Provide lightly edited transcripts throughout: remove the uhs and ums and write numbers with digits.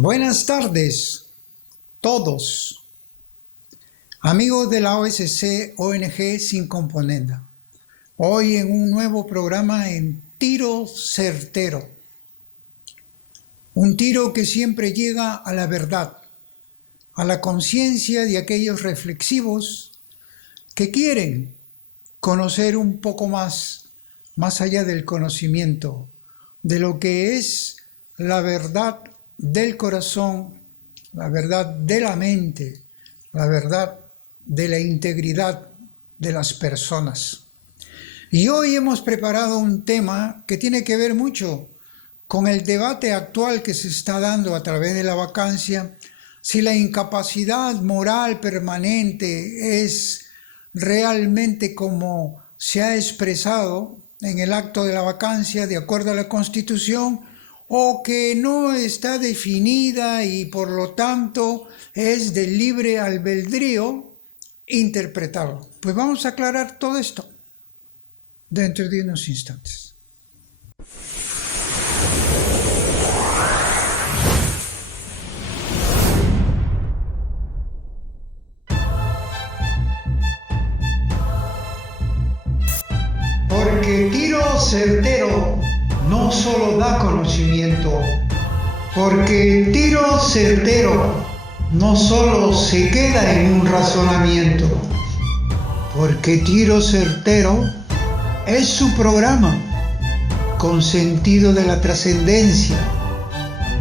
Buenas tardes, todos, amigos de la OSC ONG Sin Componenda. Hoy en un nuevo programa en Tiro Certero. Un tiro que siempre llega a la verdad, a la conciencia de aquellos reflexivos que quieren conocer un poco más allá del conocimiento, de lo que es la verdad del corazón, la verdad de la mente, la verdad de la integridad de las personas. Y hoy hemos preparado un tema que tiene que ver mucho con el debate actual que se está dando a través de la vacancia, si la incapacidad moral permanente es realmente como se ha expresado en el acto de la vacancia de acuerdo a la Constitución, o que no está definida y por lo tanto es de libre albedrío interpretarlo. Pues vamos a aclarar todo esto dentro de unos instantes. Porque Tiro Certero no solo da conocimiento, porque Tiro Certero no solo se queda en un razonamiento, porque Tiro Certero es su programa con sentido de la trascendencia,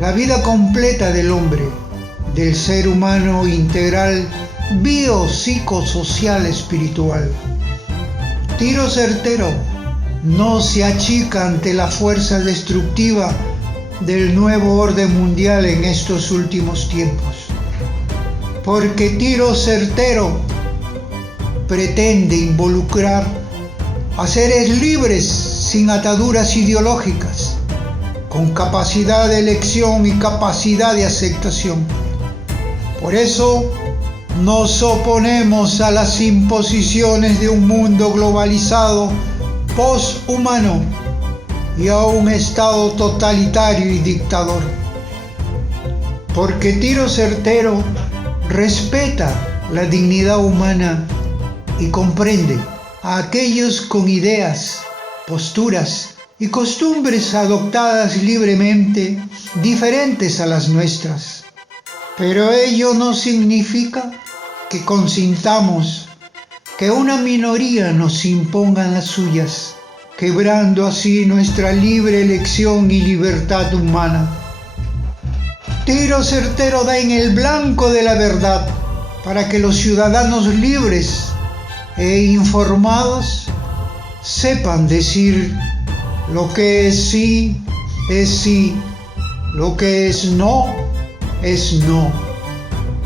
la vida completa del hombre, del ser humano integral, biopsicosocial espiritual. Tiro Certero no se achica ante la fuerza destructiva del nuevo orden mundial en estos últimos tiempos, porque Tiro Certero pretende involucrar a seres libres sin ataduras ideológicas, con capacidad de elección y capacidad de aceptación. Por eso nos oponemos a las imposiciones de un mundo globalizado poshumano y a un estado totalitario y dictador. Porque Tiro Certero respeta la dignidad humana y comprende a aquellos con ideas, posturas y costumbres adoptadas libremente diferentes a las nuestras. Pero ello no significa que consintamos que una minoría nos imponga las suyas, quebrando así nuestra libre elección y libertad humana. Tiro Certero da en el blanco de la verdad para que los ciudadanos libres e informados sepan decir lo que es sí, lo que es no.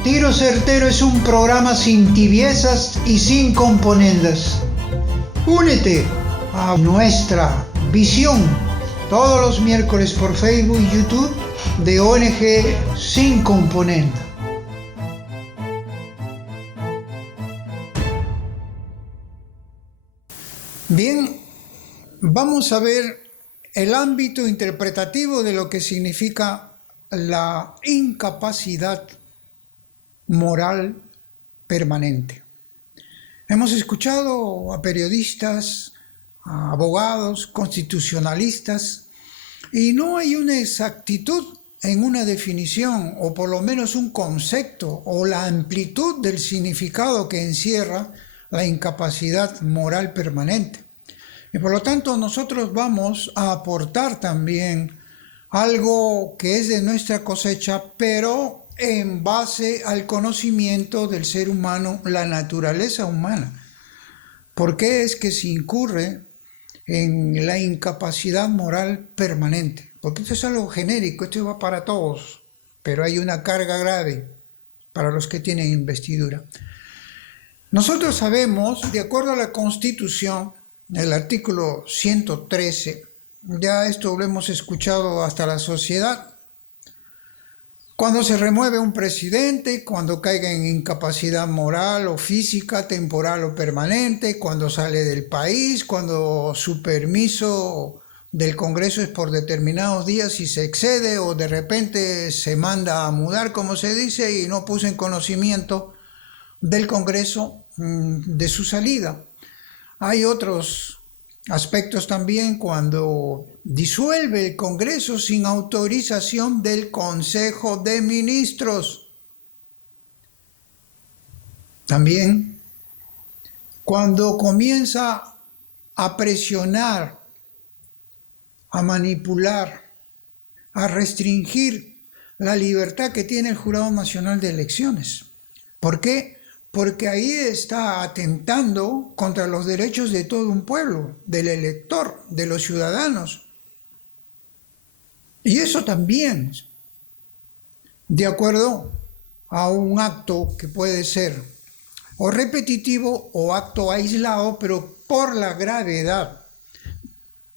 Tiro Certero es un programa sin tibiezas y sin componendas. Únete a nuestra visión todos los miércoles por Facebook y YouTube de ONG Sin Componenda. Bien, vamos a ver el ámbito interpretativo de lo que significa la incapacidad moral permanente. Hemos escuchado a periodistas, a abogados, constitucionalistas, y no hay una exactitud en una definición, o por lo menos un concepto, o la amplitud del significado que encierra la incapacidad moral permanente. Y por lo tanto nosotros vamos a aportar también algo que es de nuestra cosecha, pero en base al conocimiento del ser humano, la naturaleza humana. ¿Por qué es que se incurre en la incapacidad moral permanente? Porque esto es algo genérico, esto va para todos, pero hay una carga grave para los que tienen investidura. Nosotros sabemos, de acuerdo a la Constitución, el artículo 113, ya esto lo hemos escuchado hasta la sociedad, cuando se remueve un presidente, cuando caiga en incapacidad moral o física, temporal o permanente, cuando sale del país, cuando su permiso del Congreso es por determinados días y se excede o de repente se manda a mudar, como se dice, y no puso en conocimiento del Congreso de su salida. Hay otros aspectos también cuando disuelve el Congreso sin autorización del Consejo de Ministros. También cuando comienza a presionar, a manipular, a restringir la libertad que tiene el Jurado Nacional de Elecciones. ¿Por qué? Porque ahí está atentando contra los derechos de todo un pueblo, del elector, de los ciudadanos. Y eso también, de acuerdo a un acto que puede ser o repetitivo o acto aislado, pero por la gravedad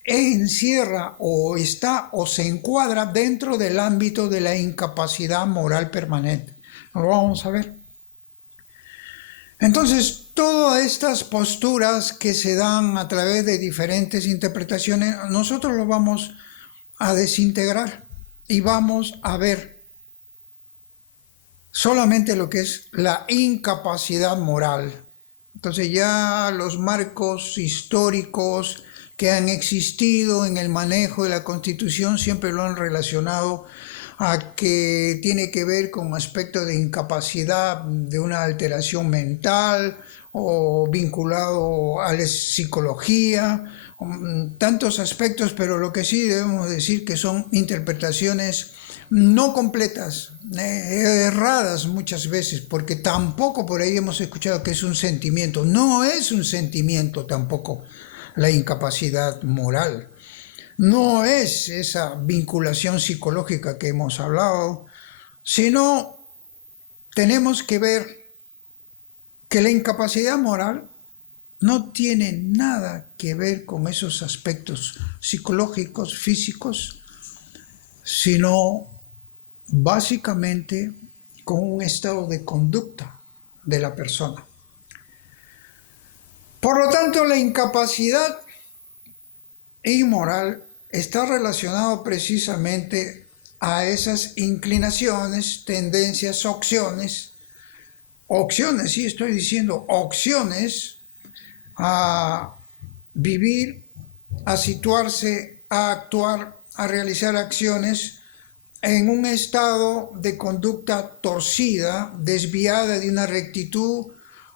encierra o está o se encuadra dentro del ámbito de la incapacidad moral permanente. Lo vamos a ver. Entonces, todas estas posturas que se dan a través de diferentes interpretaciones, nosotros lo vamos a desintegrar y vamos a ver solamente lo que es la incapacidad moral. Entonces ya los marcos históricos que han existido en el manejo de la Constitución siempre lo han relacionado a que tiene que ver con aspectos de incapacidad, de una alteración mental o vinculado a la psicología, tantos aspectos, pero lo que sí debemos decir que son interpretaciones no completas, erradas muchas veces, porque tampoco por ahí hemos escuchado que es un sentimiento. No es un sentimiento tampoco la incapacidad moral. No es esa vinculación psicológica que hemos hablado, sino tenemos que ver que la incapacidad moral no tiene nada que ver con esos aspectos psicológicos, físicos, sino básicamente con un estado de conducta de la persona. Por lo tanto, la incapacidad inmoral está relacionado precisamente a esas inclinaciones, tendencias, opciones, sí estoy diciendo opciones, a vivir, a situarse, a actuar, a realizar acciones en un estado de conducta torcida, desviada de una rectitud,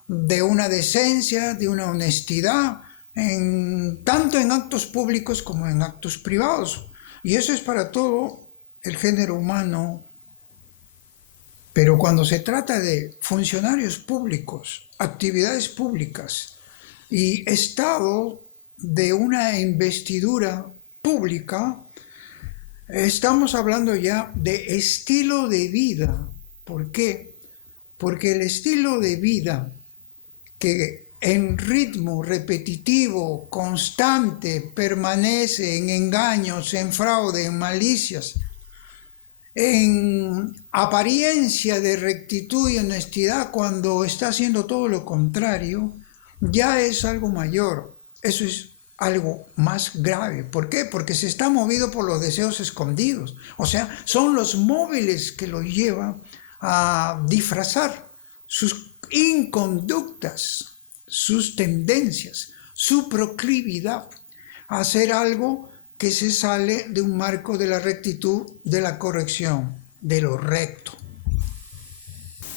de una decencia, de una honestidad, tanto en actos públicos como en actos privados. Y eso es para todo el género humano. Pero cuando se trata de funcionarios públicos, actividades públicas y estado de una investidura pública, estamos hablando ya de estilo de vida. ¿Por qué? Porque el estilo de vida que en ritmo repetitivo, constante, permanece en engaños, en fraude, en malicias, en apariencia de rectitud y honestidad, cuando está haciendo todo lo contrario, ya es algo mayor. Eso es algo más grave. ¿Por qué? Porque se está movido por los deseos escondidos. O sea, son los móviles que lo llevan a disfrazar sus inconductas, sus tendencias, su proclividad a hacer algo que se sale de un marco de la rectitud, de la corrección, de lo recto.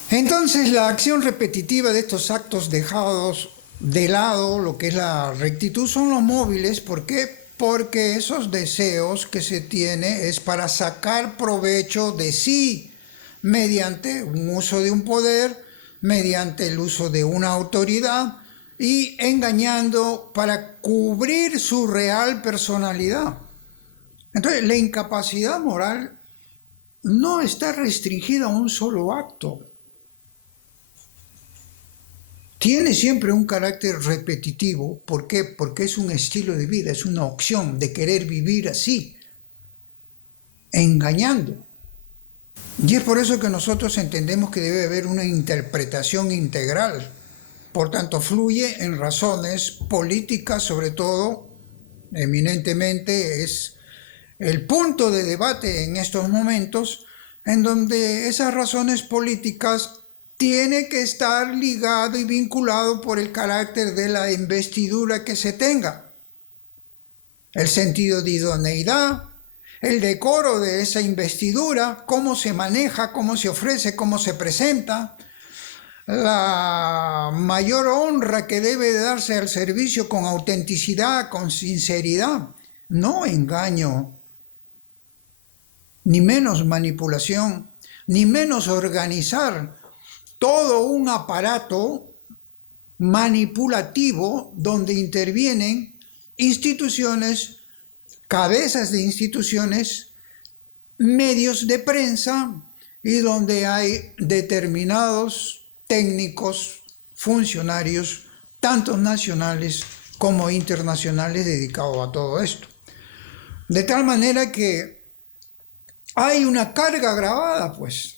Entonces, la acción repetitiva de estos actos dejados de lado, lo que es la rectitud, son los móviles. ¿Por qué? Porque esos deseos que se tiene es para sacar provecho de sí, mediante un uso de un poder, mediante el uso de una autoridad y engañando para cubrir su real personalidad. Entonces, la incapacidad moral no está restringida a un solo acto. Tiene siempre un carácter repetitivo. ¿Por qué? Porque es un estilo de vida, es una opción de querer vivir así, engañando. Y es por eso que nosotros entendemos que debe haber una interpretación integral. Por tanto, fluye en razones políticas, sobre todo, eminentemente es el punto de debate en estos momentos, en donde esas razones políticas tiene que estar ligado y vinculado por el carácter de la investidura que se tenga, el sentido de idoneidad, el decoro de esa investidura, cómo se maneja, cómo se ofrece, cómo se presenta, la mayor honra que debe darse al servicio con autenticidad, con sinceridad, no engaño, ni menos manipulación, ni menos organizar todo un aparato manipulativo donde intervienen instituciones, cabezas de instituciones, medios de prensa y donde hay determinados técnicos, funcionarios, tanto nacionales como internacionales dedicados a todo esto. De tal manera que hay una carga agravada, pues.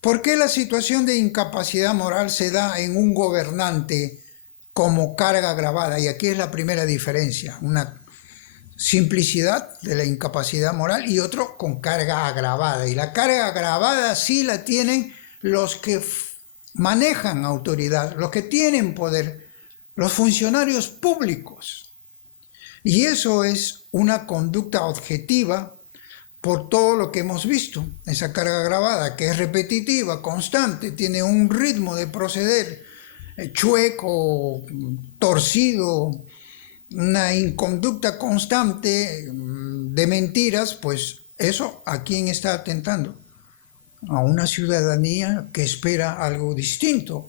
¿Por qué la situación de incapacidad moral se da en un gobernante como carga agravada? Y aquí es la primera diferencia, una simplicidad de la incapacidad moral y otro con carga agravada. Y la carga agravada sí la tienen los que manejan autoridad, los que tienen poder, los funcionarios públicos. Y eso es una conducta objetiva por todo lo que hemos visto, esa carga agravada que es repetitiva, constante, tiene un ritmo de proceder chueco, torcido, una inconducta constante de mentiras, pues eso, ¿a quién está atentando? A una ciudadanía que espera algo distinto,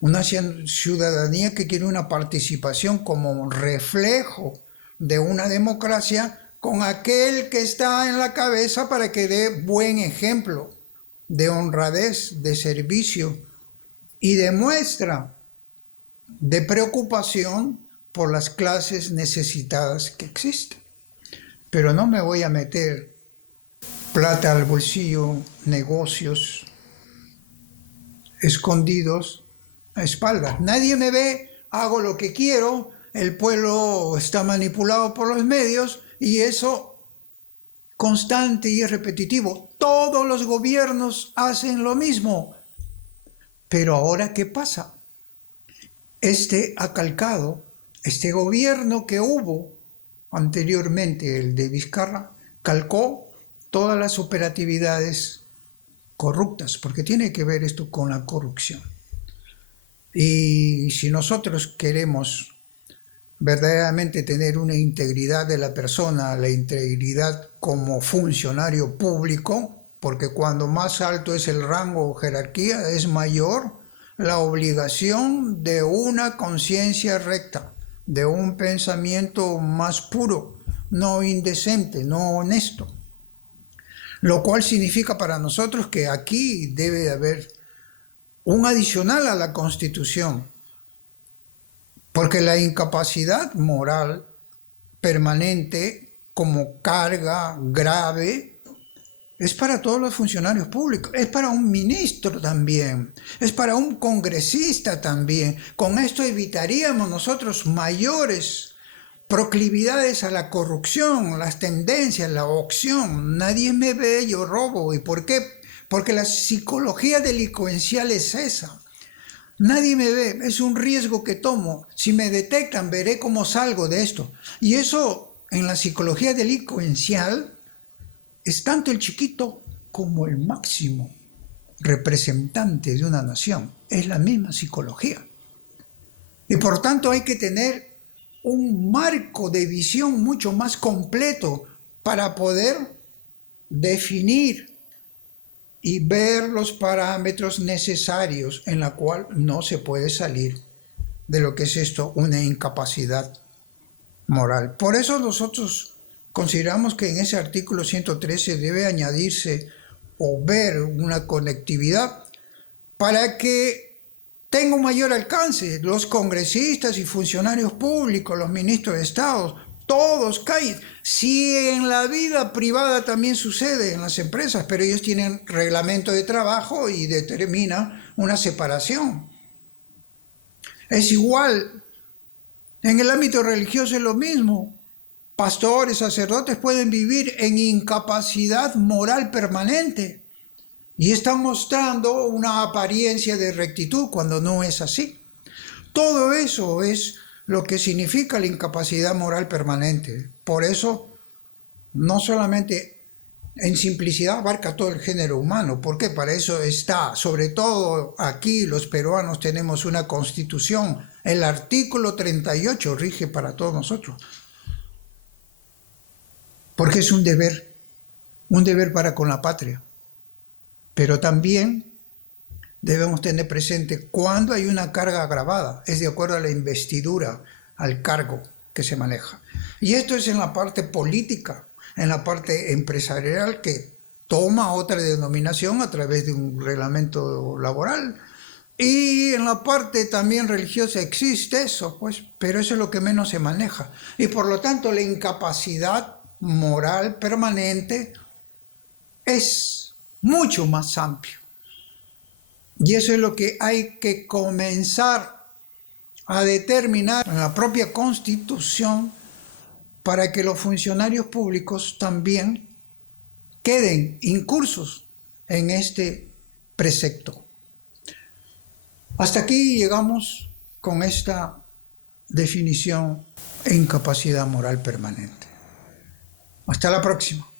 una ciudadanía que quiere una participación como reflejo de una democracia con aquel que está en la cabeza para que dé buen ejemplo de honradez, de servicio y de muestra de preocupación por las clases necesitadas que existen. Pero no me voy a meter plata al bolsillo, negocios escondidos a espaldas. Nadie me ve, hago lo que quiero, el pueblo está manipulado por los medios y eso constante y repetitivo. Todos los gobiernos hacen lo mismo. Pero ahora, ¿qué pasa? Este gobierno que hubo anteriormente, el de Vizcarra, calcó todas las operatividades corruptas, porque tiene que ver esto con la corrupción. Y si nosotros queremos verdaderamente tener una integridad de la persona, la integridad como funcionario público, porque cuando más alto es el rango o jerarquía, es mayor la obligación de una conciencia recta, de un pensamiento más puro, no indecente, no honesto. Lo cual significa para nosotros que aquí debe haber un adicional a la Constitución, porque la incapacidad moral permanente como carga grave es para todos los funcionarios públicos, es para un ministro también, es para un congresista también. Con esto evitaríamos nosotros mayores proclividades a la corrupción, las tendencias, la opción. Nadie me ve, yo robo. ¿Y por qué? Porque la psicología delincuencial es esa. Nadie me ve, es un riesgo que tomo. Si me detectan, veré cómo salgo de esto. Y eso, en la psicología delincuencial, es tanto el chiquito como el máximo representante de una nación. Es la misma psicología. Y por tanto hay que tener un marco de visión mucho más completo para poder definir y ver los parámetros necesarios en la cual no se puede salir de lo que es esto, una incapacidad moral. Por eso nosotros consideramos que en ese artículo 113 debe añadirse o ver una conectividad para que tenga un mayor alcance. Los congresistas y funcionarios públicos, los ministros de Estado, todos caen. Sí, en la vida privada también sucede, en las empresas, pero ellos tienen reglamento de trabajo y determinan una separación. Es igual, en el ámbito religioso es lo mismo. pastores, sacerdotes pueden vivir en incapacidad moral permanente y están mostrando una apariencia de rectitud cuando no es así. Todo eso es lo que significa la incapacidad moral permanente. Por eso, no solamente en simplicidad abarca todo el género humano, porque para eso está, sobre todo aquí los peruanos tenemos una constitución, el artículo 38 rige para todos nosotros, porque es un deber para con la patria, pero también debemos tener presente cuando hay una carga agravada, es de acuerdo a la investidura, al cargo que se maneja. Y esto es en la parte política, en la parte empresarial que toma otra denominación a través de un reglamento laboral. Y en la parte también religiosa existe eso, pues, pero eso es lo que menos se maneja. Y por lo tanto la incapacidad moral permanente es mucho más amplio. Y eso es lo que hay que comenzar a determinar en la propia Constitución para que los funcionarios públicos también queden incursos en este precepto. Hasta aquí llegamos con esta definición de incapacidad moral permanente. Hasta la próxima.